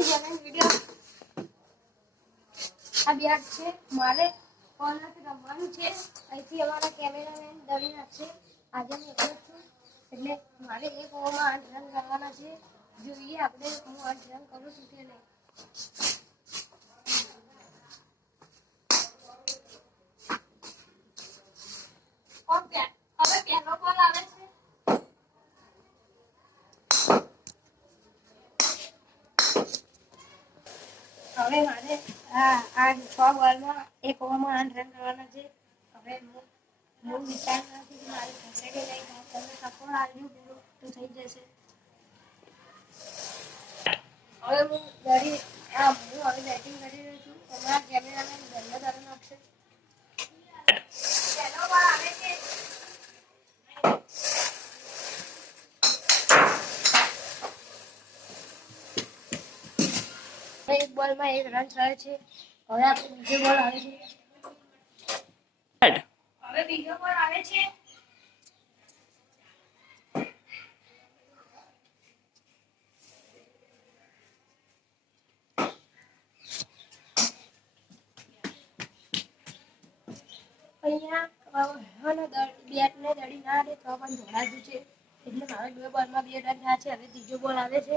આજની challenge video આ બેટ છે મારે કોર્નરથી રમવાનું છે અહીંથી અમારા કેમેરામેન દળી નાખશે આજે હું એકલો છું એટલે મારે એક ઓવરમાં 8 રન કરવાના છે જોઈએ આપણે હું 8 રન કરું છું કે નહીં ઓકે હવે પહેલો બોલ આવે છે હવે મારે આ 6 બોલમાં એક ઓવરમાં 8 રન કરવાના છે હવે હું વિચાર નથી કે મારે થશે કે નહીં તમે સપોર્ટ આવ્યું પૂરું તો થઈ જશે હવે હું હવે બેટિંગ કરી રહ્યો છું તમારા કેમેરામેન ઘરનો તારો નાખશે પહેલો બોલ આવે છે એક બોલમાં 1 રન થયો છે હવે આપણે બીજો બોલ આવે છે હવે બીજો બોલ આવે છે અહીંયા બેટને દડી ના દે તો પણ ધોળાતું છે એટલે મારે 2 બોલમાં 2 રન થયા છે હવે ત્રીજો બોલ આવે છે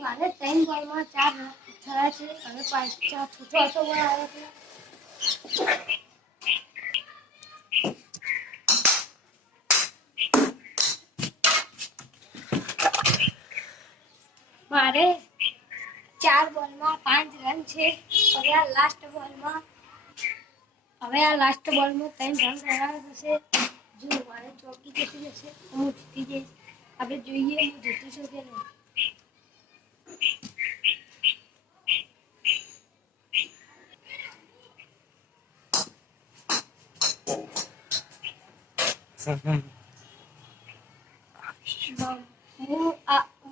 મારે 3 બોલમાં 4 રન થયા છે હવે ચોથો બોલ આવે છે મારે 4 બોલમાં 5 રન છે હવે આ લાસ્ટ બોલમાં 3 રન કરવાના છે જો મારે ચોકી જતી જશે હું જીતી જઈશ આપણે જોઈએ હું જીતીશું કે નહીં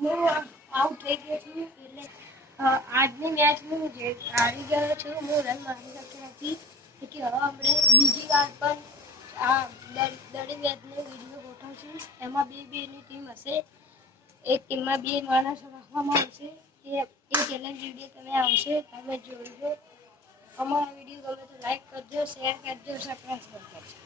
હું આઉટ થઈ ગયો છું એટલે આજની મેચ હું હારી ગયો છું હું રન મારી શકતો નથી કે હવે આપણે બીજી વાર પણ આ દડી મેચનો વિડીયો ગોઠવશું એમાં બેની ટીમ હશે એક ટીમમાં 2 માણસો રાખવામાં આવશે એ ચેલેન્જ વિડીયો તમે આવશે તમે જોજો અમારા વિડીયો ગમે તો લાઈક કરજો શેર કરજો સબસ્ક્રાઇબ કરજો